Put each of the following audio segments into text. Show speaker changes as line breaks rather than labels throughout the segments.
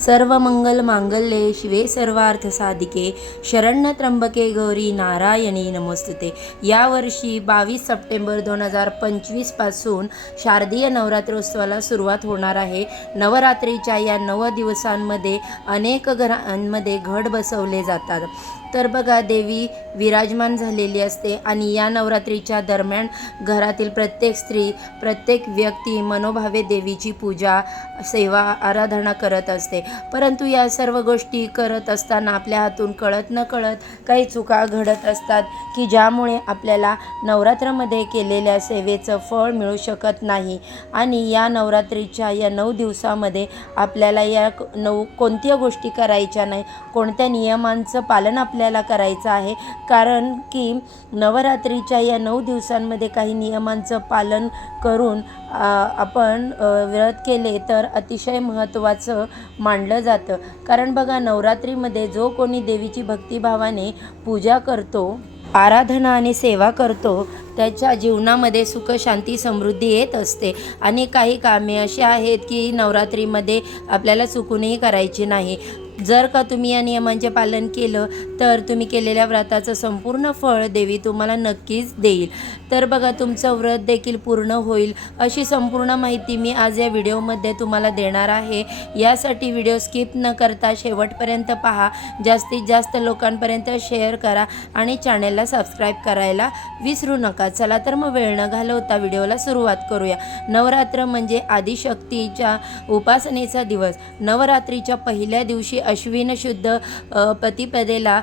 सर्व मंगल मांगल्ये शिवे सर्वार्थ साधिके. शरण त्र्यंबके गौरी नारायणी नमोस्तुते. यावर्षी बावीस सप्टेंबर दोन हजार पंचवीसपासून शारदीय नवरात्रोत्सवाला सुरुवात होणार आहे. नवरात्रीच्या या नव दिवसांमध्ये अनेक घरांमध्ये घट बसवले जातात. तर बघा देवी विराजमान झालेली असते आणि या नवरात्रीच्या दरम्यान घरातील प्रत्येक स्त्री प्रत्येक व्यक्ती मनोभावे देवीची पूजा सेवा आराधना करत असते. परंतु या सर्व गोष्टी करत असताना आपल्या हातून कळत न कळत काही चुका घडत असतात की ज्यामुळे आपल्याला नवरात्रामध्ये केलेल्या सेवेचं फळ मिळू शकत नाही. आणि या नवरात्रीच्या या नऊ दिवसामध्ये आपल्याला या नऊ कोणत्या गोष्टी करायच्या नाही कोणत्या नियमांचं पालन आपल्याला आपल्याला करायचं आहे. कारण की नवरात्रीच्या या नऊ दिवसांमध्ये काही नियमांचं पालन करून आपण व्रत केले तर अतिशय महत्त्वाचं मानलं जातं. कारण बघा नवरात्रीमध्ये जो कोणी देवीची भक्तिभावाने पूजा करतो आराधना आणि सेवा करतो त्याच्या जीवनामध्ये सुख शांती समृद्धी येत असते. आणि काही कामे अशी आहेत की नवरात्रीमध्ये आपल्याला चुकूनही करायची नाही. जर का तुम्ही या नियमांचे पालन केलं तर तुम्ही केलेल्या व्रताचं संपूर्ण फळ देवी तुम्हाला नक्कीच देईल. तर बघा तुमचं व्रत देखील पूर्ण होईल अशी संपूर्ण माहिती मी आज या व्हिडिओमध्ये तुम्हाला देणार आहे. यासाठी व्हिडिओ स्किप न करता शेवटपर्यंत पहा. जास्तीत जास्त लोकांपर्यंत शेअर करा आणि चॅनलला सबस्क्राईब करायला विसरू नका. चला तर मग वेळ न घालवता व्हिडिओला सुरुवात करूया. नवरात्र म्हणजे आदिशक्तीच्या उपासनेचा दिवस. नवरात्रीच्या पहिल्या दिवशी अश्विन शुद्ध पतिपदेला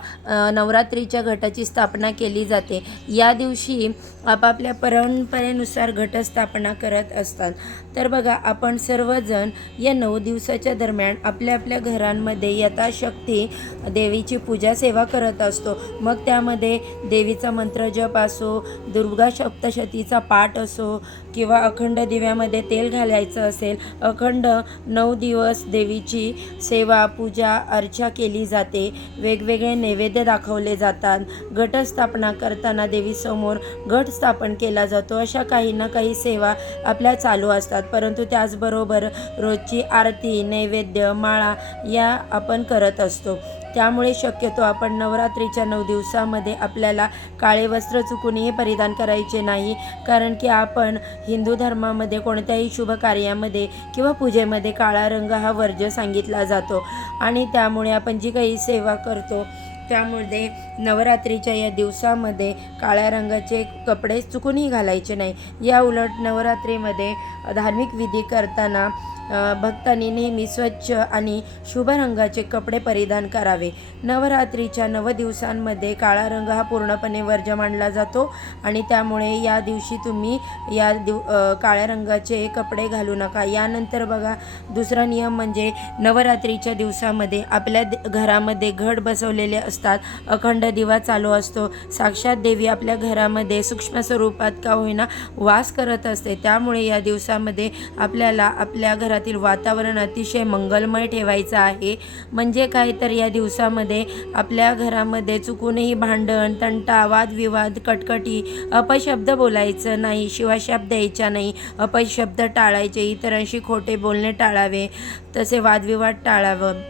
नवरात्रीच्या घटाची स्थापना केली जाते. या दिवशी आपापल्या परंपरेनुसार घटस्थापना करत असतात. तर बघा आपण सर्वजण या नऊ दिवसाच्या दरम्यान आपल्या आपल्या घरांमध्ये यथाशक्ती देवीची पूजा सेवा करत असतो. मग त्यामध्ये देवीचा मंत्र जप असो दुर्गा सप्तशतीचा पाठ असो किंवा अखंड दिव्यामध्ये तेल घालायचं असेल अखंड नऊ दिवस देवीची सेवा पूजा अर्चा केली जाते. वेगवेगळे नैवेद्य दाखवले जातात. घटस्थापना करताना देवीसमोर घट स्थापन केला जातो. अशा काही ना काही सेवा आपल्या चालू असतात. परंतु त्याचबरोबर रोजची आरती नैवेद्य माळा या आपण करत असतो. त्यामुळे शक्यतो आपण नवरात्रीच्या नऊ दिवसामध्ये आपल्याला काळे वस्त्र चुकूनही परिधान करायचे नाही. कारण की आपण हिंदू धर्मामध्ये कोणत्याही शुभ कार्यामध्ये किंवा पूजेमध्ये काळा रंग हा वर्ज्य सांगितला जातो. आणि त्यामुळे आपण जी काही सेवा करतो त्यामुळे नवरात्रीच्या या दिवसामध्ये काळ्या रंगाचे कपडे चुकूनही घालायचे नाही. या उलट नवरात्रीमध्ये धार्मिक विधी करताना भक्तांनी नेहमी स्वच्छ आणि शुभ रंगाचे कपडे परिधान करावे. नवरात्रीच्या नव दिवसांमध्ये काळा रंग हा पूर्णपणे वर्ज मानला जातो आणि त्यामुळे या दिवशी तुम्ही या दिव काळ्या रंगाचे कपडे घालू नका. यानंतर बघा दुसरा नियम म्हणजे नवरात्रीच्या दिवसामध्ये आपल्या घरामध्ये घट बसवलेले असतात. अखंड दिवा चालू असतो. साक्षात देवी आपल्या घरामध्ये सूक्ष्म स्वरूपात का होईना वास करत असते. त्यामुळे या दिवसामध्ये आपल्याला आपल्या घरा घरातील वातावरण अतिशय मंगलमय ठेवायचं आहे. म्हणजे काय तर या दिवसामध्ये आपल्या घरामध्ये चुकूनही भांडण तंटा वादविवाद कटकटी अपशब्द बोलायचं नाही शिवाशब्द द्यायचा यायचा नाही अपशब्द टाळायचे इतरांशी खोटे बोलणे टाळावे तसे वादविवाद टाळावं.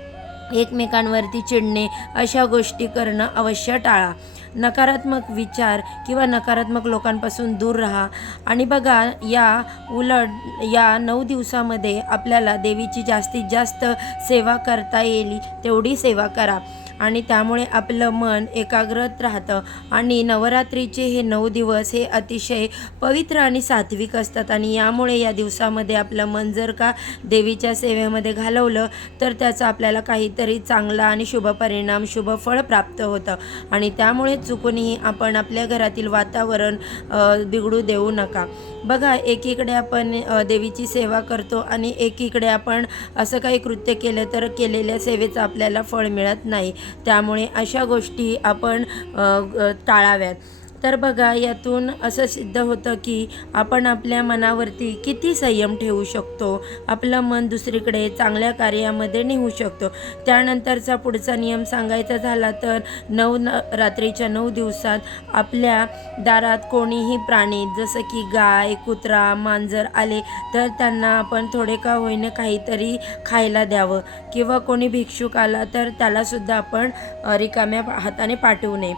एकमेकांवरती चिडणे अशा गोष्टी करणं अवश्य टाळा. नकारात्मक विचार किंवा नकारात्मक लोकांपासून दूर राहा. आणि बघा या उलट या नऊ दिवसामध्ये आपल्याला देवीची जास्तीत जास्त सेवा करता येईल तेवढी सेवा करा. आणि त्यामुळे आपलं मन एकाग्रत राहतं. आणि नवरात्रीचे हे नऊ दिवस हे अतिशय पवित्र आणि सात्विक असतात. आणि यामुळे या दिवसामध्ये आपलं मन जर का देवीच्या सेवेमध्ये घालवलं तर त्याचा आपल्याला काहीतरी चांगला आणि शुभ परिणाम शुभ फळ प्राप्त होतं. आणि त्यामुळे चुकूनही आपण आपल्या घरातील वातावरण बिघडू देऊ नका. बघा एकीकडे आपण देवीची सेवा करतो आणि एकीकडे आपण असं काही कृत्य केलं तर केलेल्या सेवेचं आपल्याला फळ मिळत नाही. त्यामुळे अशा गोष्टी आपण टाळाव्यात. तर बघा यातून असं सिद्ध होतं की आपण आपल्या मनावरती किती संयम ठेवू शकतो. आपलं मन दुसरीकडे चांगल्या कार्यामध्ये नेऊ शकतो. त्यानंतरचा पुढचा नियम सांगायचा झाला तर नऊ न रात्रीच्या नऊ दिवसात आपल्या दारात कोणीही प्राणी जसं की गाय कुत्रा मांजर आले तर त्यांना आपण थोडे का होईने काहीतरी खायला द्यावं. किंवा कोणी भिक्षुक आला तर त्यालासुद्धा आपण रिकाम्या हाताने पाठवू नये.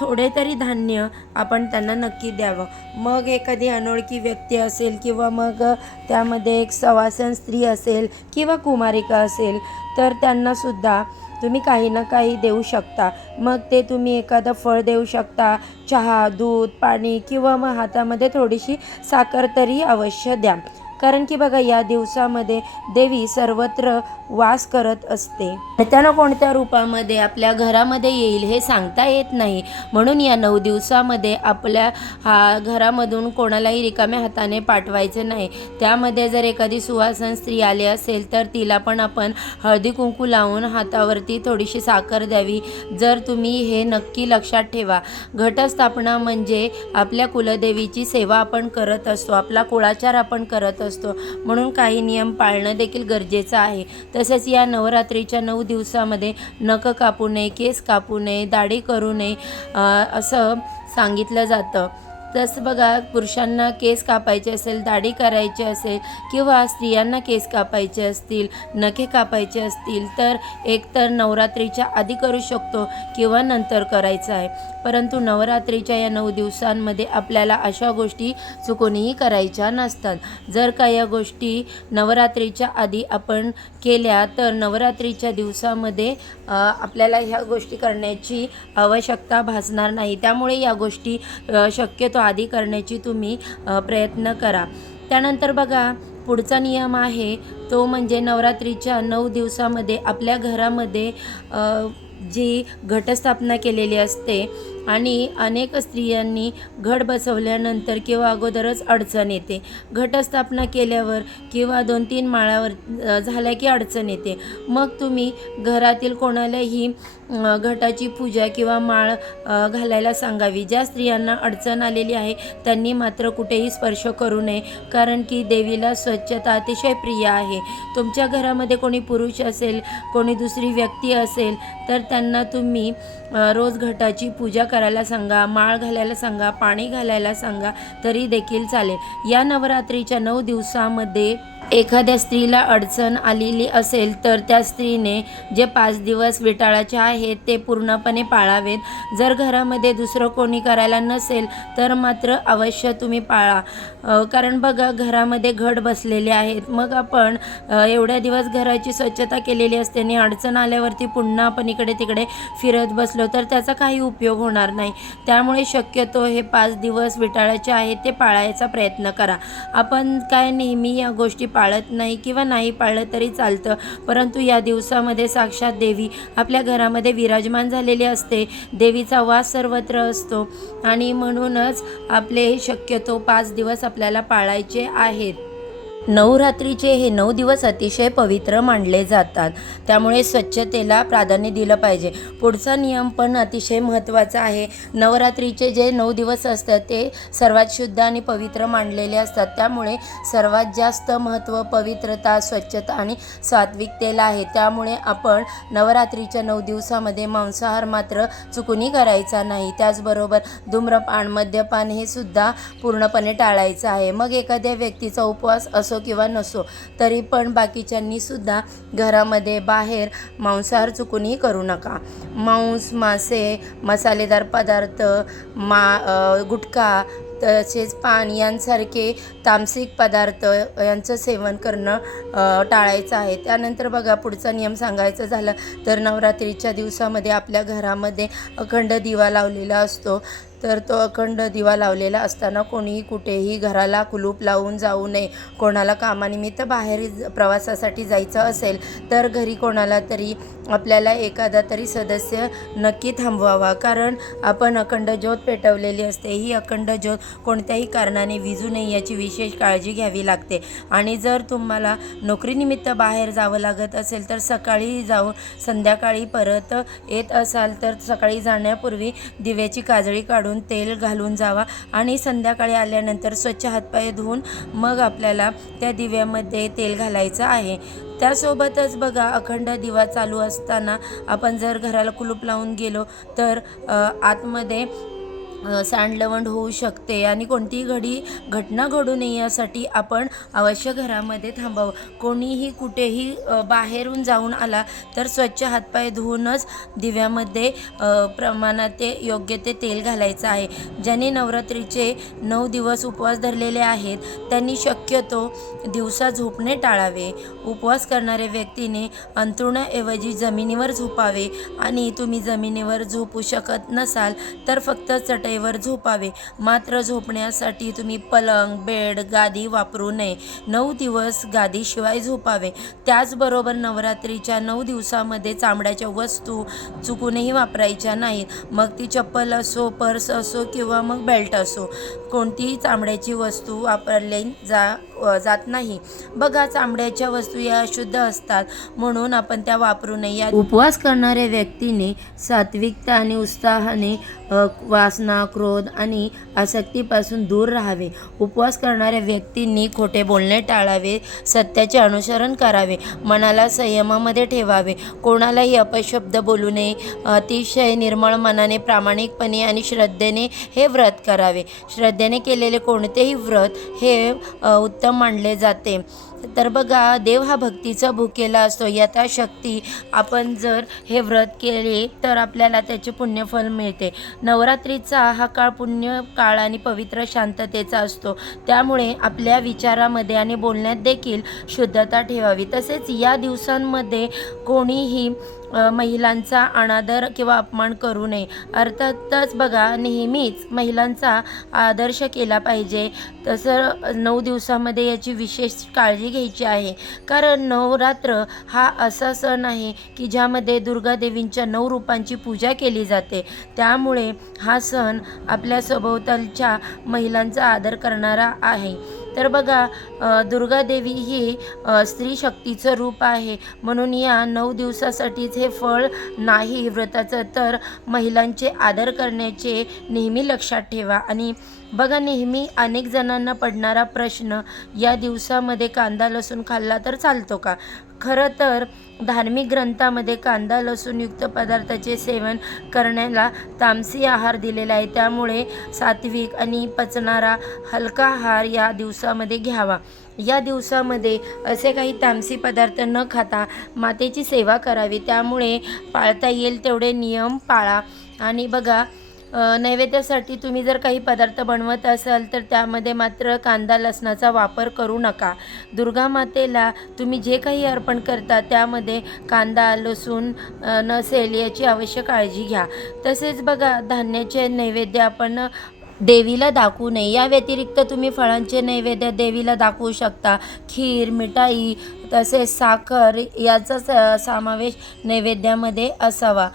थोडे तरी धान्य आपण त्यांना नक्की द्यावं. मग एखादी अनोळखी व्यक्ती असेल किंवा मग त्यामध्ये एक सवासन स्त्री असेल किंवा कुमारिका असेल तर त्यांनासुद्धा तुम्ही काही ना काही देऊ शकता. मग ते तुम्ही एखादं फळ देऊ शकता चहा दूध पाणी किंवा मग हातामध्ये थोडीशी साखर तरी अवश्य द्या. कारण की बघा या दिवसामध्ये देवी सर्वत्र वास करत असते. त्यानं कोणत्या रूपामध्ये आपल्या घरामध्ये येईल हे सांगता येत नाही. म्हणून या नऊ दिवसामध्ये आपल्या हा घरामधून कोणालाही रिकाम्या हाताने पाठवायचे नाही. त्यामध्ये जर एखादी सुवासन स्त्री आली असेल तर तिला पण आपण हळदी कुंकू लावून हातावरती थोडीशी साखर द्यावी. जर तुम्ही हे नक्की लक्षात ठेवा. घटस्थापना म्हणजे आपल्या कुलदेवीची सेवा आपण करत असतो. आपला कुळाचार आपण करत असतो. म्हणून काही नियम पाळणं देखील गरजेचं आहे. तर तसेच या नवरात्रीच्या नऊ दिवसामध्ये नख कापू नये केस कापू नये दाढी करू नये असं सांगितलं जातं. तसं बघा पुरुषांना केस कापायचे असेल दाढी करायची असेल किंवा स्त्रियांना केस कापायचे असतील नखे कापायचे असतील तर एकतर नवरात्रीच्या आधी करू शकतो किंवा नंतर करायचं आहे. परंतु नवरात्रीच्या या नऊ दिवसांमध्ये आपल्याला अशा गोष्टी चुकूनही करायच्या नसतात. जर का या गोष्टी नवरात्रीच्या आधी आपण केल्या तर नवरात्रीच्या दिवसामध्ये आपल्याला ह्या गोष्टी करण्याची आवश्यकता भासणार नाही. त्यामुळे या गोष्टी शक्यतो आधी करण्याची तुम्ही प्रयत्न करा. त्यानंतर बघा पुढचा नियम आहे तो म्हणजे नवरात्रीच्या नऊ दिवसामध्ये आपल्या घरामध्ये जी घटस्थापना केलेली असते आणि अनेक स्त्रियांनी घट बसवल्यानंतर किंवा अगोदरच अडचण येते. घटस्थापना केल्यावर किंवा दोन तीन माळावर झाल्या की अडचण येते. मग तुम्ही घरातील कोणालाही घटाची पूजा किंवा माळ घालायला सांगावी. ज्या स्त्रियांना अडचण आलेली आहे त्यांनी मात्र कुठेही स्पर्श करू नये कारण की देवीला स्वच्छता अतिशय प्रिय आहे. तुमच्या घरामध्ये कोणी पुरुष असेल कोणी दुसरी व्यक्ती असेल तर त्यांना तुम्ही रोज घटाची पूजा करायला सांगा माळ घालायला सांगा पाणी घालायला सांगा तरी देखील चालेल. या नवरात्रीच्या नऊ दिवसामध्ये एखाद्या स्त्रीला अडचण आलेली असेल तर त्या स्त्रीने जे पाच दिवस विटाळाचे आहेत ते पूर्णपणे पाळावेत. जर घरामध्ये दुसरं कोणी करायला नसेल तर मात्र अवश्य तुम्ही पाळा. कारण बघा घरामध्ये घट बसलेले आहेत. मग आपण एवढ्या दिवस घराची स्वच्छता केलेली असते आणि अडचण आल्यावरती पुन्हा आपण इकडे तिकडे फिरत बसलो तर त्याचा काही उपयोग होणार नाही. त्यामुळे शक्यतो हे पाच दिवस विटाळाचे आहेत ते पाळायचा प्रयत्न करा. आपण काय नेहमी या गोष्टी पाळत नाही किंवा नाही पाळलं तरी चालतं. परंतु या दिवसामध्ये साक्षात देवी आपल्या घरामध्ये विराजमान झालेली असते. देवीचा वास सर्वत्र असतो आणि म्हणूनच आपले शक्यतो पाच दिवस आपल्याला पाळायचे आहेत. नवरात्रीचे हे नऊ दिवस अतिशय पवित्र मानले जातात. त्यामुळे स्वच्छतेला प्राधान्य दिलं पाहिजे. पुढचा नियम पण अतिशय महत्त्वाचा आहे. नवरात्रीचे जे नऊ दिवस असतात ते सर्वात शुद्ध आणि पवित्र मानलेले असतात. त्यामुळे सर्वात जास्त महत्त्व पवित्रता स्वच्छता आणि सात्विकतेला आहे. त्यामुळे आपण नवरात्रीच्या नऊ दिवसामध्ये मांसाहार मात्र चुकूनही करायचा नाही. त्याचबरोबर धूम्रपान मद्यपान हे सुद्धा पूर्णपणे टाळायचं आहे. मग एखाद्या व्यक्तीचा उपवास असो किंवा नसो तरी पण बाकीच्यांनीसुद्धा घरामध्ये बाहेर मांसाहार चुकूनही करू नका. मांस मासे मसालेदार पदार्थ मा गुटखा तसेच पान यांसारखे तामसिक पदार्थ यांचं सेवन करणं टाळायचं आहे. त्यानंतर बघा पुढचा नियम सांगायचा झाला तर नवरात्रीच्या दिवसामध्ये आपल्या घरामध्ये अखंड दिवा लावलेला असतो. तर तो अखंड दिवा लावलेला असताना कोणीही कुठेही घराला कुलूप लावून जाऊ नये. कोणाला कामानिमित्त बाहेर प्रवासासाठी जायचं असेल तर घरी कोणाला तरी आपल्याला एखादा तरी सदस्य नक्की थांबवावा. कारण आपण अखंड ज्योत पेटवलेली असते. ही अखंड ज्योत कोणत्याही कारणाने विजू नये याची विशेष काळजी घ्यावी लागते. आणि जर तुम्हाला नोकरीनिमित्त बाहेर जावं लागत असेल तर सकाळी जाऊन संध्याकाळी परत येत असाल तर सकाळी जाण्यापूर्वी दिव्याची काजळी काढून तेल घालून जावा आणि संध्याकाळी आल्यानंतर स्वच्छ हातपाय धुवून मग आपल्याला त्या दिव्यामध्ये तेल घालायचं आहे. त्यासोबतच बघा अखंड दिवा चालू असताना आपण जर घराला कुलूप लावून गेलो तर आतमध्ये सांडलवंड होऊ शकते आणि कोणतीही घडी घटना घडू नये यासाठी आपण अवश्य घरामध्ये थांबावं. कोणीही कुठेही बाहेरून जाऊन आला तर स्वच्छ हातपाय धुवूनच दिव्यामध्ये प्रमाणात ते योग्य ते तेल घालायचं आहे. ज्यांनी नवरात्रीचे नऊ दिवस उपवास धरलेले आहेत त्यांनी शक्यतो दिवसा झोपणे टाळावे. उपवास करणाऱ्या व्यक्तीने अंतरुणाऐवजी जमिनीवर झोपावे. आणि तुम्ही जमिनीवर झोपू शकत नसाल तर फक्त जागेवर झोपावे. मात्र झोपण्यासाठी तुम्ही पलंग बेड गादी वापरू नये. नऊ दिवस गादीशिवाय झोपावे. त्याचबरोबर नवरात्रीच्या नऊ दिवसामध्ये चामड्याच्या वस्तू चुकूनही वापरायच्या नाहीत. मग ती चप्पल असो पर्स असो किंवा मग बेल्ट असो. कोणतीही चामड्याची वस्तू वापरली जा जात नाही. बघा चामड्याच्या वस्तू या शुद्ध असतात. म्हणून आपण त्या वापरू नये. या उपवास करणाऱ्या व्यक्तीने सात्विकता आणि उत्साहाने वासना क्रोध आणि आसक्तीपासून दूर राहावे. उपवास करणाऱ्या व्यक्तींनी खोटे बोलणे टाळावे सत्याचे अनुसरण करावे मनाला संयमामध्ये ठेवावे. कोणालाही अपशब्द बोलू नये. अतिशय निर्मळ मनाने प्रामाणिकपणे आणि श्रद्धेने हे व्रत करावे. श्रद्धेने केलेले कोणतेही व्रत हे उत्तम मानले जाते. तर बघा देव हा भक्तीचा भुकेला असतो. यथाशक्ती आपण जर हे व्रत केले तर आपल्याला त्याचे पुण्यफल मिळते. नवरात्रीचा हा काळ पुण्य काळ आणि पवित्र शांततेचा असतो. त्यामुळे आपल्या विचारामध्ये आणि बोलण्यात देखील शुद्धता ठेवावी. तसेच या दिवसांमध्ये कोणीही महिलांचा अनादर किंवा अपमान करू नये. अर्थातच बघा नेहमीच महिलांचा आदर्श केला पाहिजे. तसं नऊ दिवसामध्ये याची विशेष काळजी घ्यायची आहे. कारण नवरात्र हा असा सण आहे की ज्यामध्ये दुर्गादेवींच्या नऊ रूपांची पूजा केली जाते. त्यामुळे हा सण आपल्या सभोवतालच्या महिलांचा आदर करणारा आहे. तर बघा दुर्गादेवी ही स्त्री शक्तीचं रूप आहे. म्हणून या नऊ दिवसासाठीच हे फळ नाही व्रताचं तर महिलांचे आदर करण्याचे नेहमी लक्षात ठेवा. आणि बघा नेहमी अनेक जणांना पडणारा प्रश्न या दिवसामध्ये कांदा लसूण खाल्ला तर चालतो का? खरं तर धार्मिक ग्रंथामध्ये कांदा लसूणयुक्त पदार्थाचे सेवन करण्याला तामसी आहार दिलेला आहे. त्यामुळे सात्विक आणि पचणारा हलका आहार या दिवसामध्ये घ्यावा. या दिवसामध्ये असे काही तामसी पदार्थ न खाता मातेची सेवा करावी. त्यामुळे पाळता येईल तेवढे नियम पाळा. आणि बघा नैवेद्यासाठी तुम्ही जर काही पदार्थ बनवत असाल तर त्यामध्ये मात्र कांदा लसणाचा वापर करू नका. दुर्गा मातेला तुम्ही जे काही अर्पण करता त्यामध्ये कांदा लसूण नसेल याची अवश्य काळजी घ्या. तसेच बघा धान्याचे नैवेद्य आपण देवीला दाखवू नये. या व्यतिरिक्त तुम्ही फळांचे नैवेद्य देवीला दाखवू शकता. खीर मिठाई तसेच साखर याचा स समावेश नैवेद्यामध्ये असावा.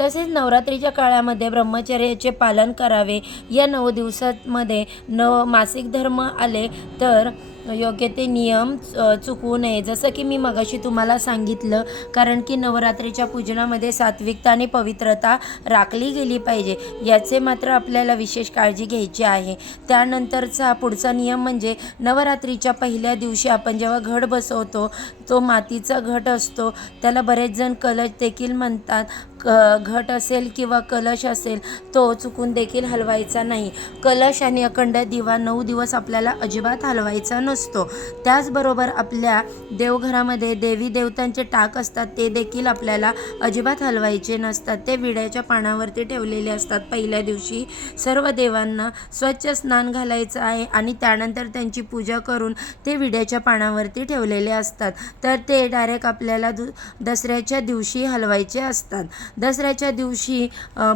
तसेच नवरात्रीच्या काळामध्ये ब्रह्मचर्याचे पालन करावे. या नऊ दिवसांमध्ये नव मासिक धर्म आले तर योग्य ते नियम चुकवू नये. जसं की मी मगाशी तुम्हाला सांगितलं कारण की नवरात्रीच्या पूजनामध्ये सात्विकता आणि पवित्रता राखली गेली पाहिजे. याचे मात्र आपल्याला विशेष काळजी घ्यायची आहे. त्यानंतरचा पुढचा नियम म्हणजे नवरात्रीच्या पहिल्या दिवशी आपण जेव्हा घट बसवतो तो मातीचा घट असतो. त्याला बरेच जण कलश देखील म्हणतात. क घट असेल किंवा कलश असेल तो चुकून देखील हलवायचा नाही. कलश आणि अखंड दिवा नऊ दिवस आपल्याला अजिबात हलवायचा नसतो. त्याचबरोबर आपल्या देवघरामध्ये देवी देवतांचे टाक असतात ते देखील आपल्याला अजिबात हलवायचे नसतात. ते विड्याच्या पानावरती ठेवलेले असतात. पहिल्या दिवशी सर्व देवांना स्वच्छ स्नान घालायचं आहे आणि त्यानंतर त्यांची पूजा करून ते विड्याच्या पानावरती ठेवलेले असतात. तर ते डायरेक्ट आपल्याला दु दसऱ्याच्या दिवशी हलवायचे असतात. दसऱ्याच्या दिवशी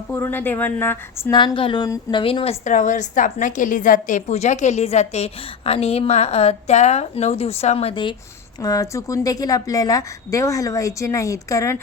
पूर्ण देवांना स्नान घालून नवीन वस्त्रावर स्थापना केली जाते पूजा केली जाते. आणि मा त्या नऊ दिवसामध्ये चुकून देखील आपल्याला देव हलवायचे नाहीत. कारण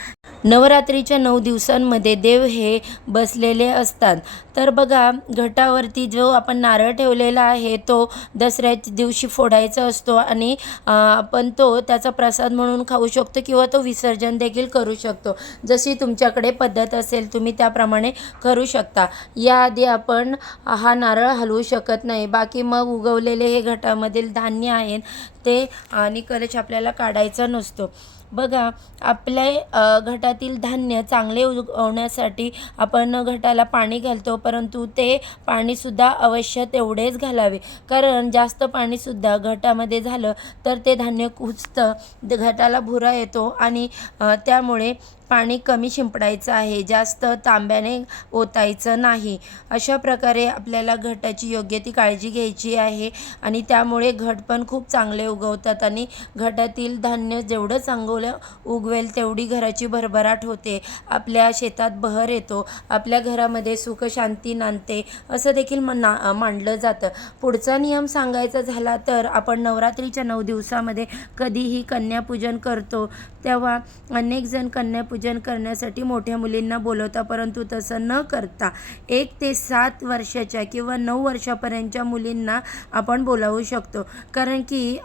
नवरात्रीच्या नऊ दिवसांमध्ये देव हे बसलेले असतात. तर बघा घटावरती जो आपण नारळ ठेवलेला आहे तो दसऱ्याच्या दिवशी फोडायचा असतो आणि आपण तो त्याचा प्रसाद म्हणून खाऊ शकतो किंवा तो विसर्जन देखील करू शकतो. जशी तुमच्याकडे पद्धत असेल तुम्ही त्याप्रमाणे करू शकता. याआधी आपण हा नारळ हलवू शकत नाही. बाकी मग उगवलेले हे घटामधील धान्य आहेत ते आणि कलश आपल्याला काढायचा नसतो. बघा आपल्या घटातील धान्य चांगले उगवण्यासाठी आपण घटाला पाणी घालतो परंतु ते पाणीसुद्धा अवश्य तेवढेच घालावे. कारण जास्त पाणीसुद्धा घटामध्ये झालं तर ते धान्य कुजतं द- घटाला भुरा येतो आणि त्यामुळे पाणी कमी शिंपडायचं आहे जास्त तांब्याने ओतायचं नाही. अशा प्रकारे आपल्याला घटाची योग्य ती काळजी घ्यायची आहे आणि त्यामुळे घट पण खूप चांगले उगवतात आणि घटातील धान्य जेवढं चांगलं उगवेल तेवढी घराची भरभराट होते. आपल्या शेतात बहर येतो आपल्या घरामध्ये सुख शांती नांदते असं देखील मना मांडलं जातं. पुढचा नियम सांगायचा झाला तर आपण नवरात्रीच्या नऊ दिवसामध्ये कधीही कन्यापूजन करतो. तेव्हा अनेक जण कन्यापूजन करण्यासाठी मोठ्या मुलींना बोलवता परंतु तसं न करता एक ते सात वर्षाच्या किंवा नऊ वर्षापर्यंतच्या मुलींना आपण बोलावू शकतो. कारण की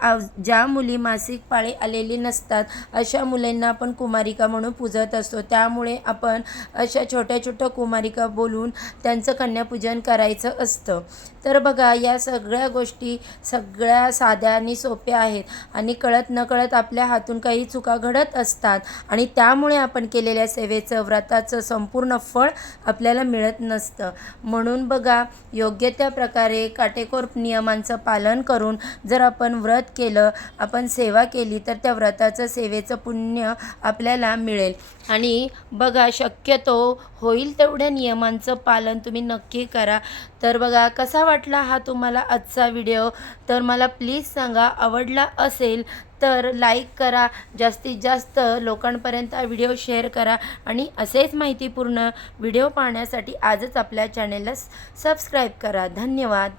ज्या मुली मासिक पाळी आलेली नसतात अशा मुलींना आपण कुमारिका म्हणून पूजत असतो. त्यामुळे आपण अशा छोट्या छोट्या कुमारिका बोलून त्यांचं कन्यापूजन करायचं असतं. तर बघा या सगळ्या गोष्टी सगळ्या साध्या आणि सोप्या आहेत. आणि कळत नकळत आपल्या हातून काही चुका घडत असतात. आणि त्यामुळे आपण केलेल्या सेवेचं व्रताचं संपूर्ण फळ आपल्याला मिळत नसतं. म्हणून बघा योग्य त्या प्रकारे काटेकोर नियमांचं पालन करून जर आपण व्रत केलं आपण सेवा केली तर त्या व्रताचं सेवेचं पुण्य आपल्याला मिळेल. आणि बघा शक्यतो होईल तेवढ्या नियमांचं पालन तुम्ही नक्की करा. तर बघा कसा वाटला हा तुम्हाला आजचा व्हिडिओ? तर मला प्लीज सांगा आवडला असेल तर लाईक करा जास्तीत जास्त लोकांपर्यंत हा व्हिडिओ शेअर करा आणि असेच माहितीपूर्ण व्हिडिओ पाहण्यासाठी आजच आपल्या चॅनेलला सबस्क्राईब करा. धन्यवाद.